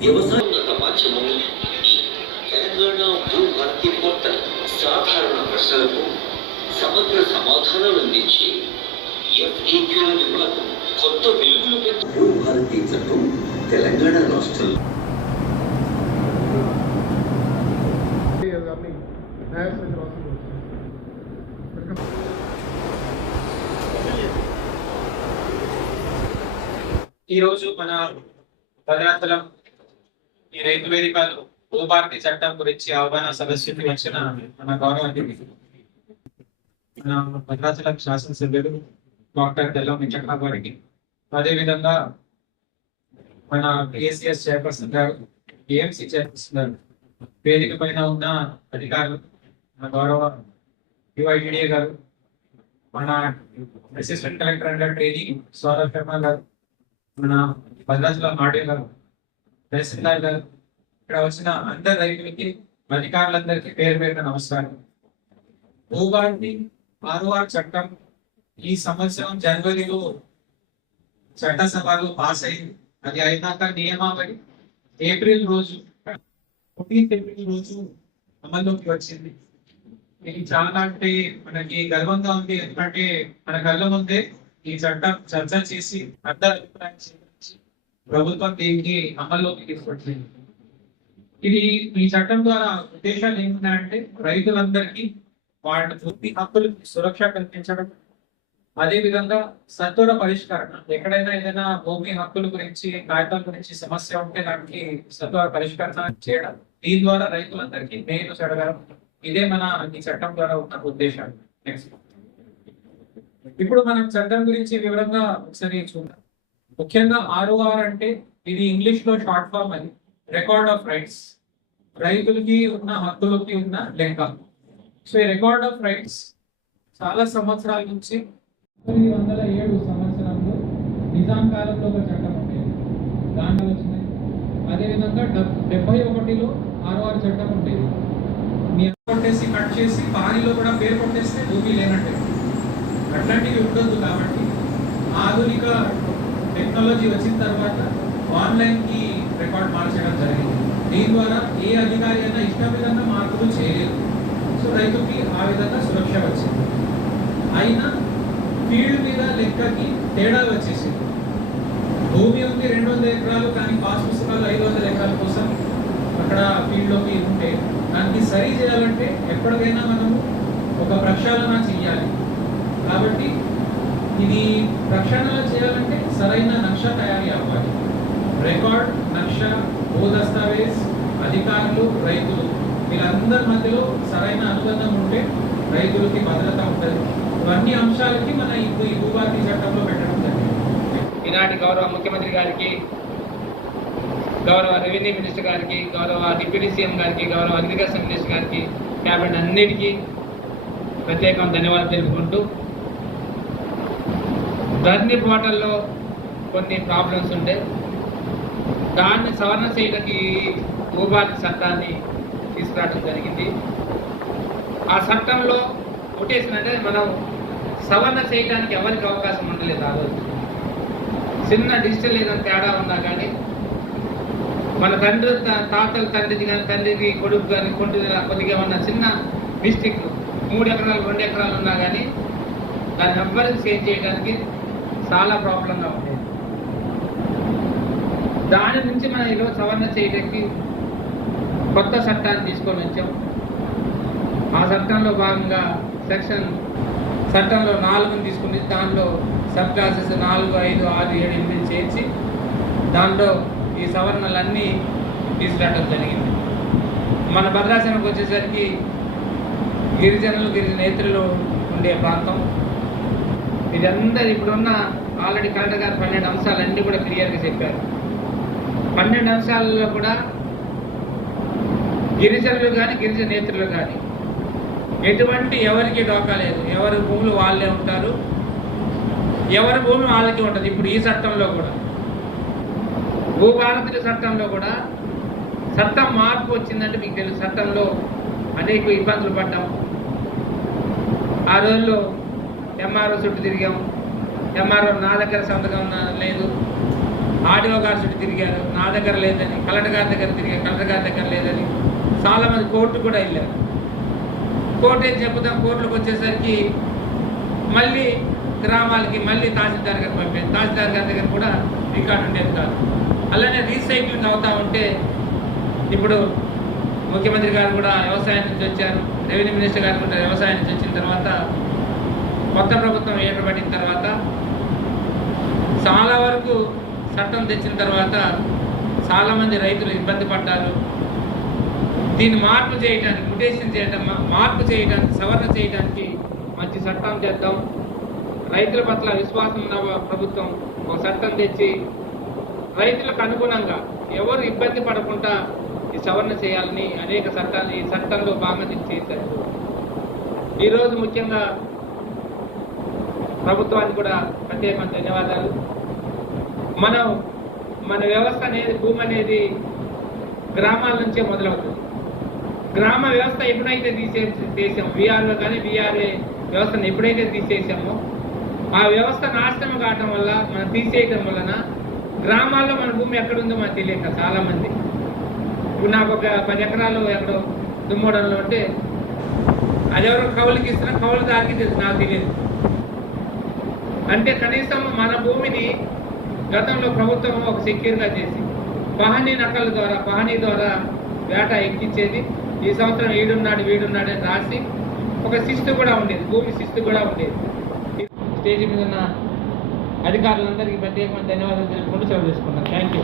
వ్యవసాయోన్నత మాధ్యమం తెలంగాణ భూ భారతి పోర్టల్ సాధారణ ప్రశ్నలకు సమగ్ర సమాధానాలు అందించే ఎఫ్ఏక్యూల విభాగం కొత్త వెలుగులు పెంచు భూ భారతి చట్టం తెలంగాణ రాష్ట్రంలో గారిని న్యాయస్థానం రాసుకుంటూ ఈరోజు మన భద్రాచలం ఈ రైతు వేదికలు భూభారతి చట్టం గురించి అవగాహన సదస్సుకి వచ్చిన మన గౌరవ భద్రాచల మన భద్రాచలం శాసనసభ్యులు డాక్టర్ తెల్లం వెంకటరావు గారికి. అదేవిధంగా మన పిఎస్సిఎస్ చైర్పర్సన్ గారు ఏఎంసీ చైర్పర్సన్ గారు వేదిక పైన ఉన్న అధికారులు మన గౌరవ యుఐడిఏ గారు మన assistant collector under training Saurabh Sharma గారు మన భద్రాచలం మాటే గారు దర్శనాలు ఇక్కడ వచ్చిన అందరి రైతులకి అధికారులందరికీ పేరు పేరున నమస్కారం. భూభారతి ఆర్ఓఆర్ చట్టం ఈ సంవత్సరం జనవరిలో చట్టసభలో పాస్ అయింది. అది అయినాక నియమావళి ఏప్రిల్ రోజు ఫోర్టీన్త్ ఏప్రిల్ రోజు అమల్లోకి వచ్చింది. ఇది చాలా అంటే మనకి గర్వంగా ఉంది. ఎందుకంటే మన కళ్ళ ముందే ఈ చట్టం చర్చ చేసి అర్థ అభిప్రాయం ప్రభుత్వం దీనికి అమల్లోకి తీసుకొచ్చింది. ఇది ఈ చట్టం ద్వారా ఉద్దేశాలు ఏంటంటే రైతులందరికీ వాళ్ళ పూర్తి హక్కులు సురక్ష కల్పించడం అదే విధంగా సత్వర పరిష్కారం. ఎక్కడైనా ఏదైనా భూమి హక్కుల గురించి కాగితాల గురించి సమస్య ఉంటే దానికి సత్వర పరిష్కరణ చేయడం. దీని ద్వారా రైతులందరికీ మేలు జరగడం. ఇదే మన ఈ చట్టం ద్వారా ఉన్న ఉద్దేశాలు. నెక్స్ట్ ఇప్పుడు మనం చట్టం గురించి వివరంగా ఒకసారి చూద్దాం. ముఖ్యంగా ఆర్ఓఆర్ అంటే ఇది ఇంగ్లీష్లో షార్ట్ ఫామ్ అని. రికార్డ్ ఆఫ్ రైట్స్ రైతులకి ఉన్న హక్కులకి ఉన్న లెక్క. సో ఈ రికార్డ్ ఆఫ్ రైట్స్ చాలా సంవత్సరాల నుంచి పంతొమ్మిది వందల ఏడు సంవత్సరంలో నిజాం కాలంలో ఒక చట్టం ఉండేది. దాంట్లో వచ్చినాయి అదేవిధంగా డెబ్- డెబ్బై ఒకటిలో ఆర్ఓఆర్ చట్టం ఉండేది. మీ కొట్టేసి కట్ చేసి పానీలో కూడా పేరు కొట్టేస్తే భూమి లేనట్టే. అట్లాంటివి ఉండదు కాబట్టి ఆధునిక టెక్నాలజీ వచ్చిన తర్వాత ఆన్లైన్కి రికార్డ్ మార్చడం జరిగింది. దీని ద్వారా ఏ అధికారి అయినా ఇష్టం విధంగా మార్పులు చేయలేదు. సో రైతుకి ఆ విధంగా సురక్ష వచ్చింది. అయినా ఫీల్డ్ మీద లెక్కకి తేడా వచ్చేసింది. భూమి ఉంది రెండు వందల ఎకరాలు కానీ పాస్ పుస్తకాలు ఐదు వందల ఎకరాల కోసం అక్కడ ఫీల్డ్లోకి ఉంటే దానికి సరి చేయాలంటే ఎప్పటికైనా మనము ఒక ప్రక్షాళన చెయ్యాలి. ఇది ప్రక్షాళన చేయాలంటే సరైన నక్ష తయారీ అవ్వాలి. రికార్డ్ నక్ష భూ దస్తావేజ్ అధికారులు రైతులు. వీళ్ళందరి మధ్యలో సరైన అనుబంధం ఉంటే రైతులకి భద్రత ఉంటుంది. ఇవన్నీ అంశాలకి మన ఇప్పుడు ఈ భూభారతి చట్టంలో పెట్టడం జరిగింది. ఈనాటి గౌరవ ముఖ్యమంత్రి గారికి గౌరవ రెవెన్యూ మినిస్టర్ గారికి గౌరవ డిప్యూటీ సీఎం గారికి గౌరవ అగ్రికల్చర్ మినిస్టర్ గారికి క్యాబినెట్ అన్నిటికీ ప్రత్యేకం ధన్యవాదాలు తెలుపుకుంటూ ధర్ని పోర్టల్లో కొన్ని ప్రాబ్లమ్స్ ఉంటే దాన్ని సవరణ చేయడానికి భూభారతి చట్టాన్ని తీసుకురావడం జరిగింది. ఆ చట్టంలో కొట్టేసినంటే మనం సవరణ చేయడానికి ఎవరికి అవకాశం ఉండలేదు ఆ రోజు. చిన్న డిజిటల్ ఏదైనా తేడా ఉన్నా కానీ మన తండ్రి తాతల తండ్రిది కానీ తండ్రికి కొడుకు కానీ కొడుకు కొద్దిగా ఉన్న చిన్న మిస్టేక్ మూడు ఎకరాలు రెండు ఎకరాలు ఉన్నా కానీ దాన్ని ఎవ్వరికి సేవ్ చేయడానికి చాలా ప్రాబ్లంగా ఉండేది. దాని నుంచి మనం ఈరోజు సవరణ చేయడానికి కొత్త చట్టాన్ని తీసుకొని వచ్చాం. ఆ చట్టంలో భాగంగా సెక్షన్ చట్టంలో నాలుగుని తీసుకుని దానిలో సబ్ క్లాసెస్ నాలుగు ఐదు ఆరు ఏడు ఎనిమిది చేర్చి దాంట్లో ఈ సవరణలన్నీ తీసుకురావడం జరిగింది. మన భద్రాచలంకి వచ్చేసరికి గిరిజనులు గిరిజనేతలు ఉండే ప్రాంతం. ఇదంతా ఇప్పుడున్న ఆల్రెడీ కలెక్టర్ గారు పన్నెండు అంశాలన్నీ కూడా క్లియర్గా చెప్పారు. పన్నెండు అంశాలలో కూడా గిరిజనులు కానీ గిరిజన నేతలు కానీ ఎటువంటి ఎవరికి డోకా లేదు. ఎవరి భూములు వాళ్ళే ఉంటారు. ఎవరి భూమి వాళ్ళకి ఉంటుంది. ఇప్పుడు ఈ చట్టంలో కూడా. భూభారతి చట్టంలో కూడా చట్టం మార్పు వచ్చిందంటే మీకు తెలుసు. చట్టంలో అనేక ఇబ్బందులు పడ్డాం. ఆ రోజుల్లో ఎంఆర్ఓ చుట్టూ తిరిగాం. ఎంఆర్ఓ నా దగ్గర సంతకం లేదు. ఆడియో గారి చుట్టూ తిరిగారు. నా దగ్గర లేదని కలెక్టర్ గారి దగ్గర తిరిగారు కలెక్టర్ గారి దగ్గర లేదని చాలామంది కోర్టు కూడా వెళ్ళారు. కోర్టు ఏం చెప్పుదాం కోర్టులకు వచ్చేసరికి మళ్ళీ గ్రామాలకి మళ్ళీ తహసీల్దార్ గారికి పంపారు. తహసీల్దార్ గారి దగ్గర కూడా రికార్డు ఉండేది కాదు. అలానే రీసైక్లింగ్ అవుతా ఉంటే ఇప్పుడు ముఖ్యమంత్రి గారు కూడా వ్యవసాయం నుంచి వచ్చారు. రెవెన్యూ మినిస్టర్ గారు కూడా వ్యవసాయం నుంచి వచ్చిన తర్వాత కొత్త ప్రభుత్వం ఏర్పడిన తర్వాత చాలా వరకు చట్టం తెచ్చిన తర్వాత చాలామంది రైతులు ఇబ్బంది పడ్డారు. దీన్ని మార్పు చేయడానికి మ్యుటేషన్ చేయడం మార్పు చేయడానికి సవరణ చేయడానికి మంచి చట్టం చేద్దాం. రైతుల పట్ల విశ్వాసం ఉన్న ప్రభుత్వం ఒక చట్టం తెచ్చి రైతులకు అనుగుణంగా ఎవరు ఇబ్బంది పడకుండా ఈ సవరణ చేయాలని అనేక చట్టాలు ఈ చట్టంలో భాగంగా చేశారు ఈరోజు ముఖ్యంగా ప్రభుత్వానికి కూడా ప్రత్యేకమైన ధన్యవాదాలు. మనం మన వ్యవస్థ అనేది భూమి అనేది గ్రామాల నుంచే మొదలవుతుంది. గ్రామ వ్యవస్థ ఎప్పుడైతే తీసే చేసాము విఆర్ఓ కానీ విఆర్ఏ వ్యవస్థను ఎప్పుడైతే తీసేసామో ఆ వ్యవస్థ నాశనం కావటం వల్ల మనం తీసేయటం వలన గ్రామాల్లో మన భూమి ఎక్కడుందో మనకు తెలియక చాలామంది. ఇప్పుడు నాకు ఒక పది ఎకరాలు ఎక్కడో దుమ్మోడంలో ఉంటే అది ఎవరో ఇస్తున్నా కవులు దానికి నాకు తెలియదు. అంటే కనీసం మన భూమిని గతంలో ప్రభుత్వం ఒక సెక్యూర్గా చేసి పహనీ నకల ద్వారా పహనీ ద్వారా వేట ఎక్కించేది. ఈ సంవత్సరం వీడున్నాడు వీడున్నాడు అని రాసి ఒక శిస్తు కూడా ఉండేది భూమి శిస్తు కూడా ఉండేది. స్టేజ్ మీద ఉన్న అధికారులందరికీ ప్రత్యేకమైన ధన్యవాదాలు తెలుపుకుంటూ సెలవు తీసుకున్నాను థ్యాంక్ యూ